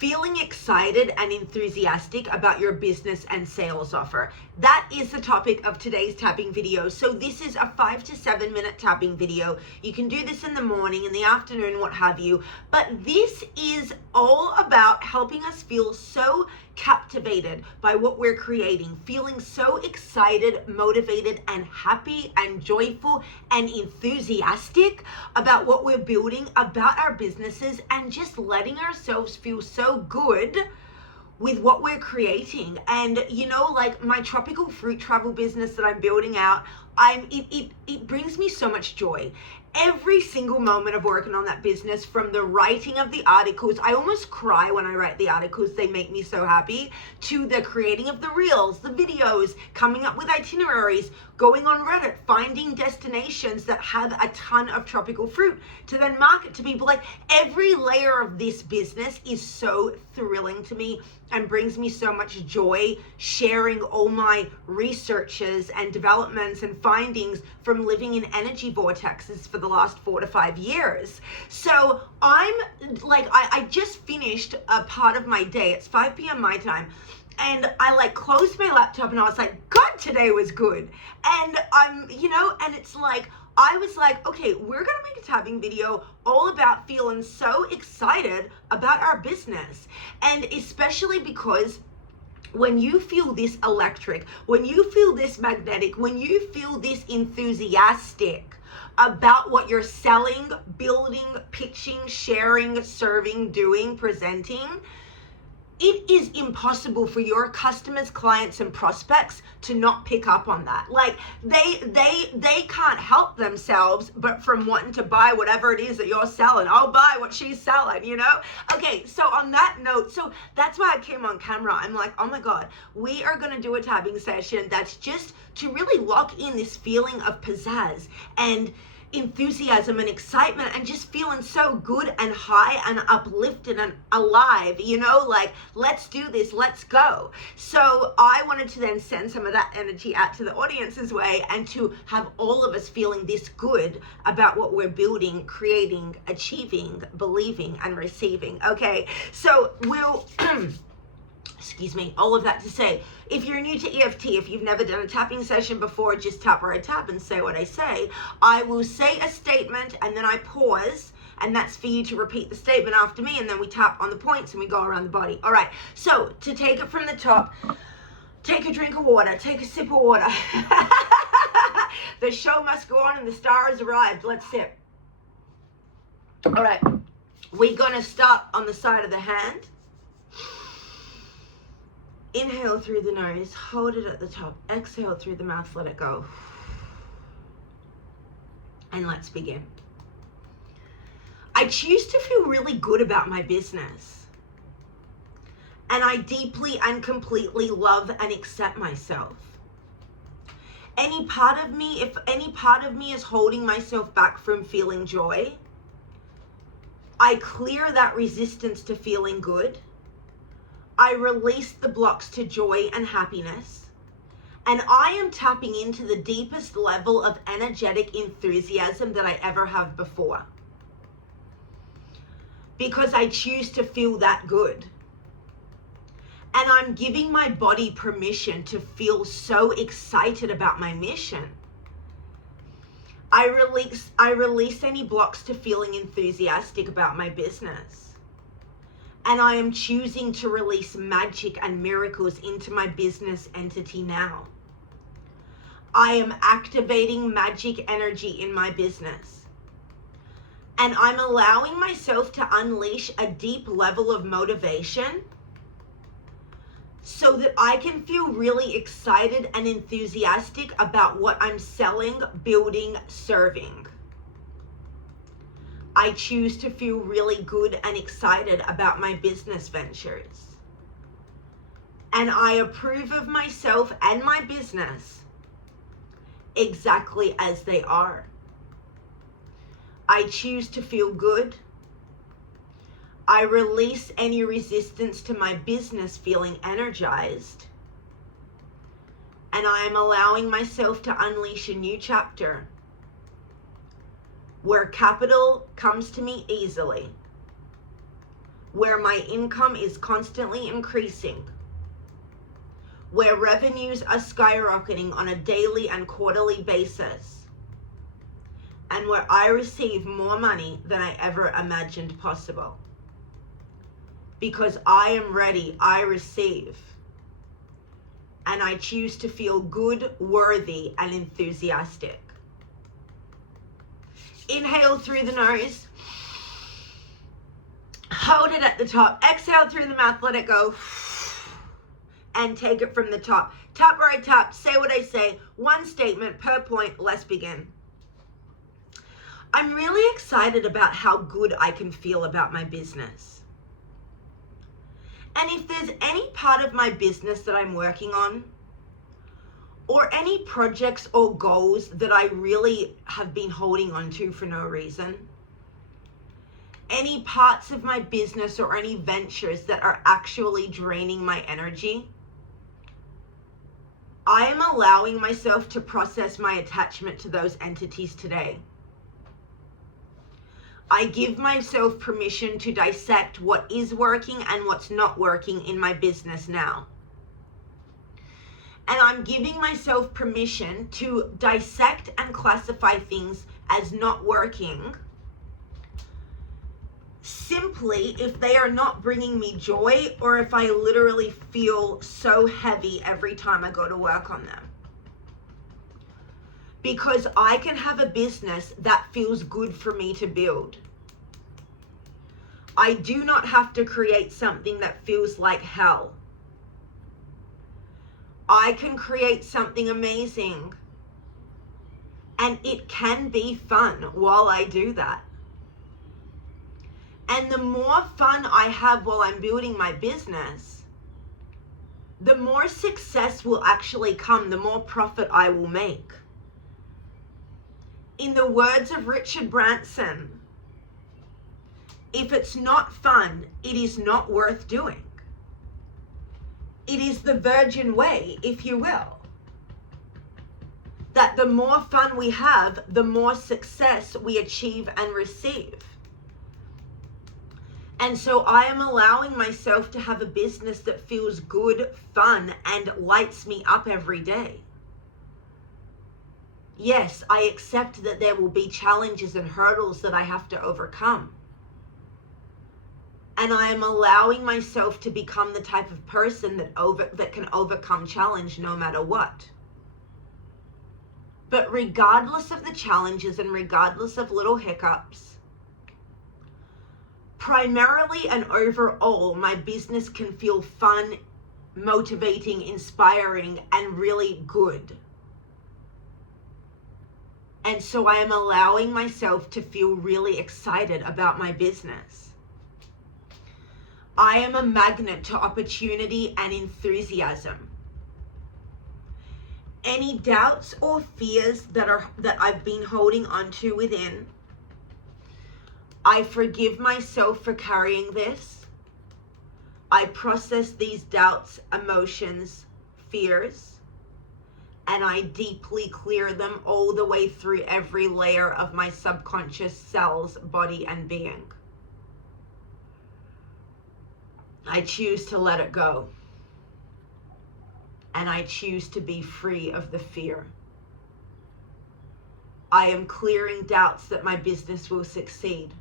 feeling excited and enthusiastic about your business and sales offer. That is the topic of today's tapping video. So this is a 5 to 7 minute tapping video. You can do this in the morning, in the afternoon, what have you. But this is all about helping us feel so captivated by what we're creating, feeling so excited, motivated, and happy and joyful and enthusiastic about what we're building, about our businesses, and just letting ourselves feel so good with what we're creating. And you know, like my tropical fruit travel business that I'm building out, it brings me so much joy. Every single moment of working on that business, from the writing of the articles, I almost cry when I write the articles, they make me so happy, to the creating of the reels, the videos, coming up with itineraries, going on Reddit, finding destinations that have a ton of tropical fruit to then market to people. Like, every layer of this business is so thrilling to me and brings me so much joy, sharing all my researches and developments and findings from living in energy vortexes for the last 4 to 5 years. So I'm like, I just finished a part of my day. It's 5 p.m. my time. And I like closed my laptop and I was like, God, today was good. And and it's like, I was like, okay, we're going to make a tapping video all about feeling so excited about our business. And especially because when you feel this electric, when you feel this magnetic, when you feel this enthusiastic about what you're selling, building, pitching, sharing, serving, doing, presenting, it is impossible for your customers, clients, and prospects to not pick up on that. Like, they can't help themselves but from wanting to buy whatever it is that you're selling. I'll buy what she's selling, you know? Okay, so on that note, so that's why I came on camera. I'm like, oh my God, we are gonna do a tapping session that's just to really lock in this feeling of pizzazz and enthusiasm and excitement and just feeling so good and high and uplifted and alive, you know, like, let's do this, let's go. So I wanted to then send some of that energy out to the audience's way and to have all of us feeling this good about what we're building, creating, achieving, believing, and receiving. Okay, so we'll excuse me, all of that to say, if you're new to EFT, if you've never done a tapping session before, just tap where I tap and say what I say. I will say a statement and then I pause, and that's for you to repeat the statement after me, and then we tap on the points and we go around the body. All right, so to take it from the top, take a drink of water, take a sip of water. The show must go on and the star has arrived. Let's sip. All right, we're gonna start on the side of the hand. Inhale through the nose, hold it at the top, exhale through the mouth, let it go. And let's begin. I choose to feel really good about my business. And I deeply and completely love and accept myself. If any part of me is holding myself back from feeling joy, I clear that resistance to feeling good. I release the blocks to joy and happiness, and I am tapping into the deepest level of energetic enthusiasm that I ever have before, because I choose to feel that good. And I'm giving my body permission to feel so excited about my mission. I release any blocks to feeling enthusiastic about my business. And I am choosing to release magic and miracles into my business entity now. I am activating magic energy in my business. And I'm allowing myself to unleash a deep level of motivation so that I can feel really excited and enthusiastic about what I'm selling, building, serving. I choose to feel really good and excited about my business ventures. And I approve of myself and my business exactly as they are. I choose to feel good. I release any resistance to my business feeling energized. And I am allowing myself to unleash a new chapter where capital comes to me easily, where my income is constantly increasing, where revenues are skyrocketing on a daily and quarterly basis, and where I receive more money than I ever imagined possible. Because I am ready, I receive. And I choose to feel good, worthy, and enthusiastic. Inhale through the nose. Hold it at the top. Exhale through the mouth, let it go. And take it from the top. Tap where I tap, say what I say. One statement per point, let's begin. I'm really excited about how good I can feel about my business. And if there's any part of my business that I'm working on, or any projects or goals that I really have been holding on to for no reason, any parts of my business or any ventures that are actually draining my energy, I am allowing myself to process my attachment to those entities today. I give myself permission to dissect what is working and what's not working in my business now. And I'm giving myself permission to dissect and classify things as not working simply if they are not bringing me joy, or if I literally feel so heavy every time I go to work on them. Because I can have a business that feels good for me to build. I do not have to create something that feels like hell. I can create something amazing. And it can be fun while I do that. And the more fun I have while I'm building my business, the more success will actually come, the more profit I will make. In the words of Richard Branson, if it's not fun, it is not worth doing. It is the virgin way, if you will. That the more fun we have, the more success we achieve and receive. And so I am allowing myself to have a business that feels good, fun, and lights me up every day. Yes, I accept that there will be challenges and hurdles that I have to overcome. And I am allowing myself to become the type of person that can overcome challenge no matter what. But regardless of the challenges and regardless of little hiccups, primarily and overall, my business can feel fun, motivating, inspiring, and really good. And so I am allowing myself to feel really excited about my business. I am a magnet to opportunity and enthusiasm. Any doubts or fears that I've been holding onto within, I forgive myself for carrying this. I process these doubts, emotions, fears, and I deeply clear them all the way through every layer of my subconscious cells, body, and being. I choose to let it go. And I choose to be free of the fear. I am clearing doubts that my business will succeed.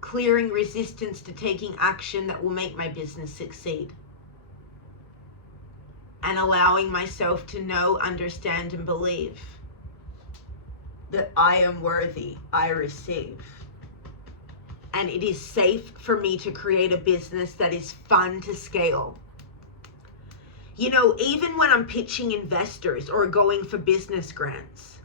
Clearing resistance to taking action that will make my business succeed. And allowing myself to know, understand, and believe that I am worthy, I receive. And it is safe for me to create a business that is fun to scale. You know, even when I'm pitching investors or going for business grants,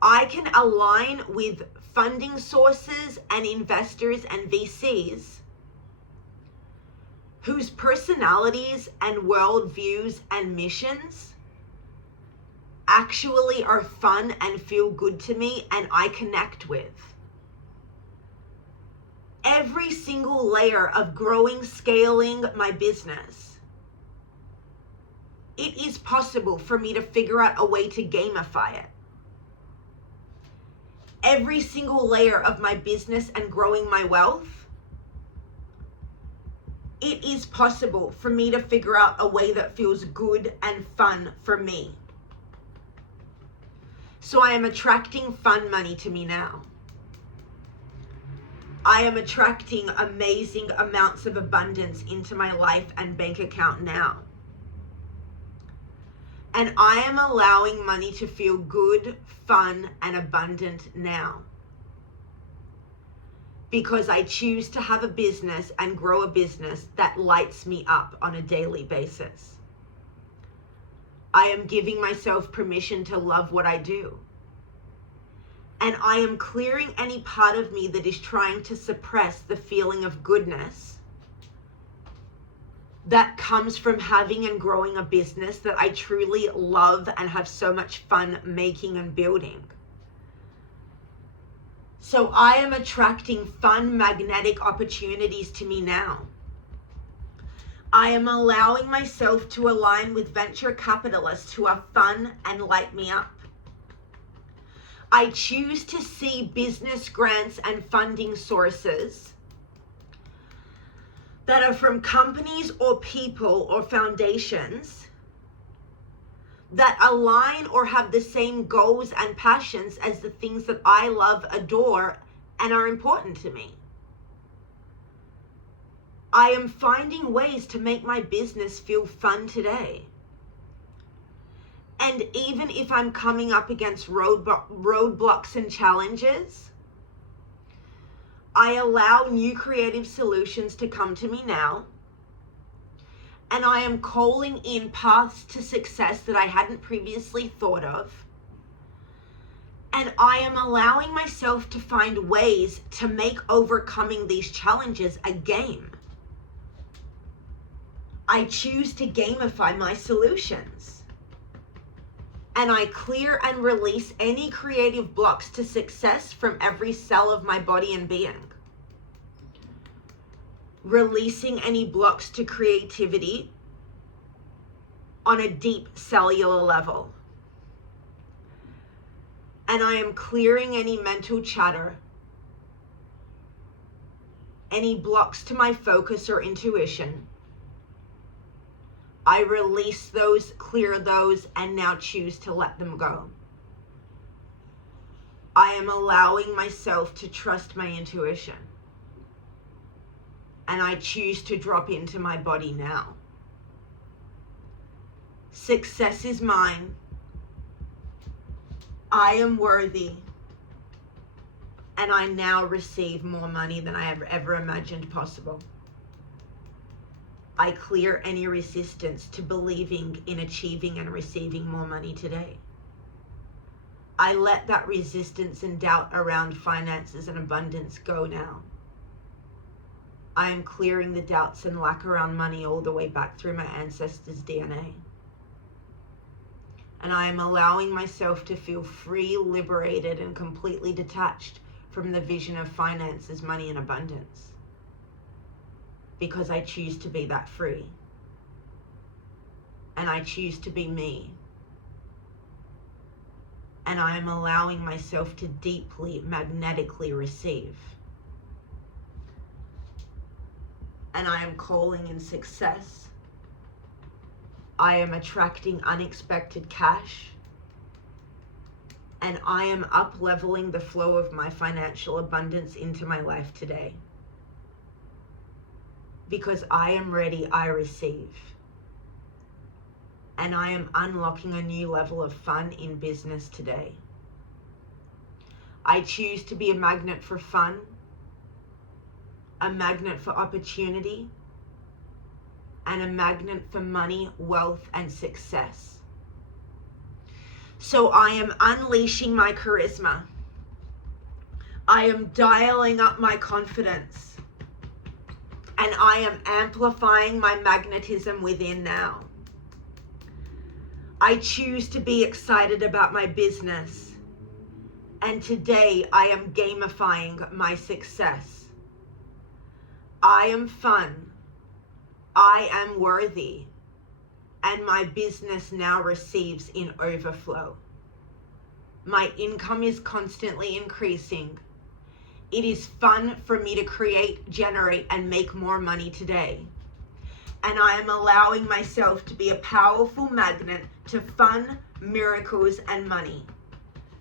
I can align with funding sources and investors and VCs whose personalities and worldviews and missions actually are fun and feel good to me and I connect with. Every single layer of growing, scaling my business, it is possible for me to figure out a way to gamify it. every single layer of my business and growing my wealth, it is possible for me to figure out a way that feels good and fun for me. So I am attracting fun money to me now. I am attracting amazing amounts of abundance into my life and bank account now. And I am allowing money to feel good, fun, and abundant now. Because I choose to have a business and grow a business that lights me up on a daily basis. I am giving myself permission to love what I do. And I am clearing any part of me that is trying to suppress the feeling of goodness that comes from having and growing a business that I truly love and have so much fun making and building. So I am attracting fun, magnetic opportunities to me now. I am allowing myself to align with venture capitalists who are fun and light me up. I choose to see business grants and funding sources that are from companies or people or foundations that align or have the same goals and passions as the things that I love, adore, and are important to me. I am finding ways to make my business feel fun today. And even if I'm coming up against roadblocks and challenges, I allow new creative solutions to come to me now. And I am calling in paths to success that I hadn't previously thought of. And I am allowing myself to find ways to make overcoming these challenges a game. I choose to gamify my solutions. And I clear and release any creative blocks to success from every cell of my body and being. Releasing any blocks to creativity on a deep cellular level. And I am clearing any mental chatter, any blocks to my focus or intuition. I release those, clear those, and now choose to let them go. I am allowing myself to trust my intuition. And I choose to drop into my body now. Success is mine. I am worthy. And I now receive more money than I have ever imagined possible. I clear any resistance to believing in achieving and receiving more money today. I let that resistance and doubt around finances and abundance go now. I am clearing the doubts and lack around money all the way back through my ancestors' DNA. And I am allowing myself to feel free, liberated, and completely detached from the vision of finances, money, and abundance. Because I choose to be that free. And I choose to be me. And I am allowing myself to deeply, magnetically receive. And I am calling in success. I am attracting unexpected cash. And I am up-leveling the flow of my financial abundance into my life today. Because I am ready, I receive. And I am unlocking a new level of fun in business today. I choose to be a magnet for fun, a magnet for opportunity, and a magnet for money, wealth, and success. So I am unleashing my charisma. I am dialing up my confidence. And I am amplifying my magnetism within now. I choose to be excited about my business. And today I am gamifying my success. I am fun. I am worthy. And my business now receives in overflow. My income is constantly increasing. It is fun for me to create, generate, and make more money today. And I am allowing myself to be a powerful magnet to fun, miracles, and money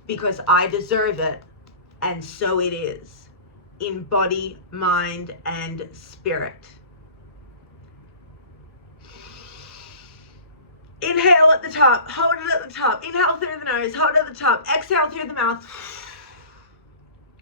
because I deserve it, and so it is, in body, mind, and spirit. Inhale at the top, hold it at the top, inhale through the nose, hold it at the top, exhale through the mouth.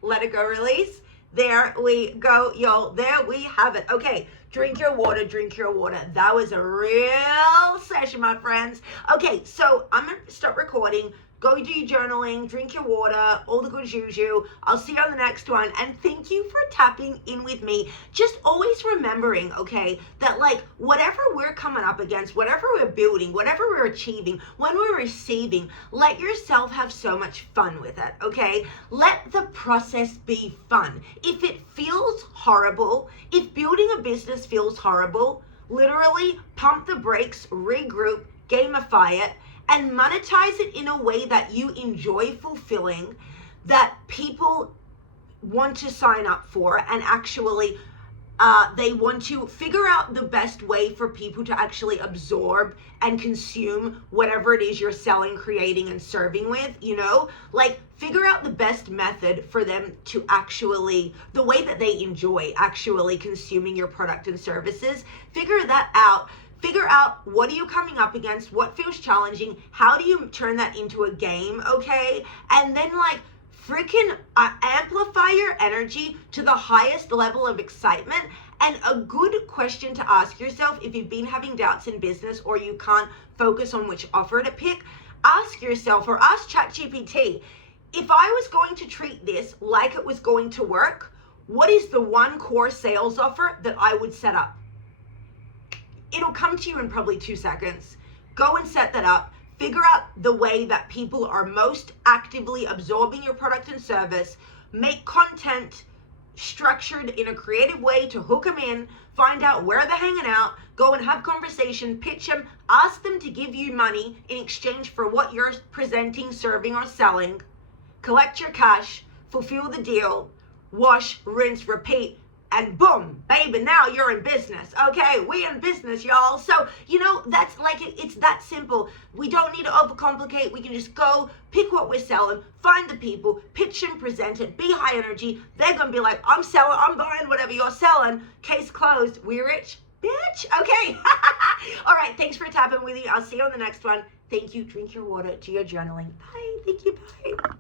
Let it go, release. There we go, y'all. There we have it. Okay, drink your water, drink your water. That was a real session, my friends. Okay, so I'm going to stop recording. Go do your journaling, drink your water, all the good juju. I'll see you on the next one. And thank you for tapping in with me. Just always remembering, okay, that like whatever we're coming up against, whatever we're building, whatever we're achieving, when we're receiving, let yourself have so much fun with it, okay? Let the process be fun. If it feels horrible, if building a business feels horrible, literally pump the brakes, regroup, gamify it, and monetize it in a way that you enjoy fulfilling, that people want to sign up for, and actually they want to figure out the best way for people to actually absorb and consume whatever it is you're selling, creating, and serving with, you know? Like, figure out the best method for them to actually, the way that they enjoy actually consuming your product and services. Figure that out. Figure out what are you coming up against, what feels challenging, how do you turn that into a game, okay? And then like freaking amplify your energy to the highest level of excitement. And a good question to ask yourself if you've been having doubts in business or you can't focus on which offer to pick, ask yourself or ask ChatGPT, if I was going to treat this like it was going to work, what is the one core sales offer that I would set up? It'll come to you in probably 2 seconds. Go and set that up. Figure out the way that people are most actively absorbing your product and service. Make content structured in a creative way to hook them in. Find out where they're hanging out. Go and have conversation. Pitch them. Ask them to give you money in exchange for what you're presenting, serving, or selling. Collect your cash. Fulfill the deal. Wash, rinse, repeat. And boom, baby, now you're in business. Okay, we in business, y'all. So, you know, that's like, it's that simple. We don't need to overcomplicate. We can just go pick what we're selling, find the people, pitch and present it, be high energy. They're going to be like, I'm selling, I'm buying whatever you're selling. Case closed. We rich, bitch. Okay. All right. Thanks for tapping with me. I'll see you on the next one. Thank you. Drink your water. Do your journaling. Bye. Thank you. Bye.